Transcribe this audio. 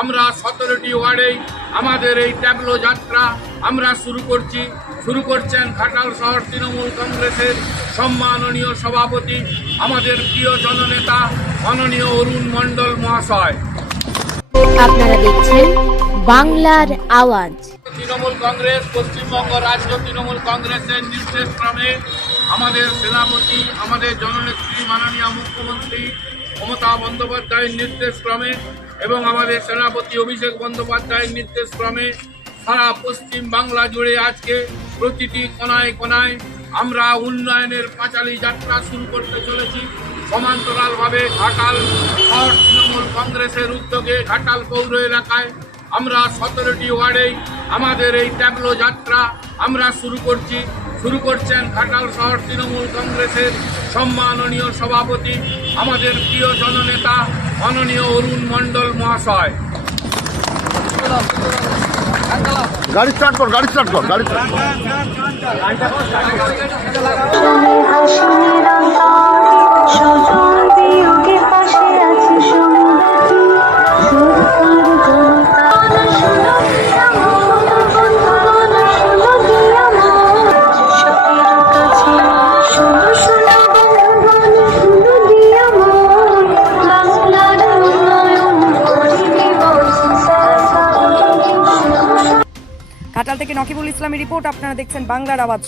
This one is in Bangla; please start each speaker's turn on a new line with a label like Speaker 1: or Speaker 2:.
Speaker 1: আমরা সতেরোটি ওয়ার্ডেই আমাদের এই ট্যাবলো যাত্রা আমরা শুরু করছি। শুরু করছেন ঘাটাল শহর তৃণমূল কংগ্রেসের সম্মাননীয় সভাপতি আমাদের প্রিয় জননেতা মাননীয় অরুণ মণ্ডল মহাশয়।
Speaker 2: আপনারা দেখছেন বাংলার আওয়াজ।
Speaker 1: তৃণমূল কংগ্রেস পশ্চিমবঙ্গ রাজ্য তৃণমূল কংগ্রেসের নির্দেশ ক্রমে আমাদের সেনাপতি আমাদের জননেত্রী মাননীয় মুখ্যমন্ত্রী মমতা বন্দ্যোপাধ্যায়ের নির্দেশ ক্রমে এবং আমাদের সেনাপতি অভিষেক বন্দ্যোপাধ্যায়ের নির্দেশ ক্রমে সারা পশ্চিম বাংলা জুড়ে আজকে প্রতিটি কোনায় কোনায় আমরা উন্নয়নের পাঁচালি যাত্রা শুরু করতে চলেছি। সমান্তরালভাবে ঘাটাল শহর তৃণমূল কংগ্রেসের উদ্যোগে ঘাটাল পৌর এলাকায় আমরা সতেরোটি ওয়ার্ডেই আমাদের এই ট্যাবলো যাত্রা আমরা শুরু করছি। শুরু করছেন ঘাটাল শহর তৃণমূল কংগ্রেসের সম্মাননীয় সভাপতি আমাদের প্রিয় জননেতা মাননীয় অরুণ মণ্ডল মহাশয়।
Speaker 3: গাড়ি স্টার্ট কর গাড়ি স্টার্ট কর গাড়ি
Speaker 4: ঘাটাল থেকে নকিবুল ইসলামের রিপোর্ট আপনারা দেখছেন বাংলার আওয়াজ।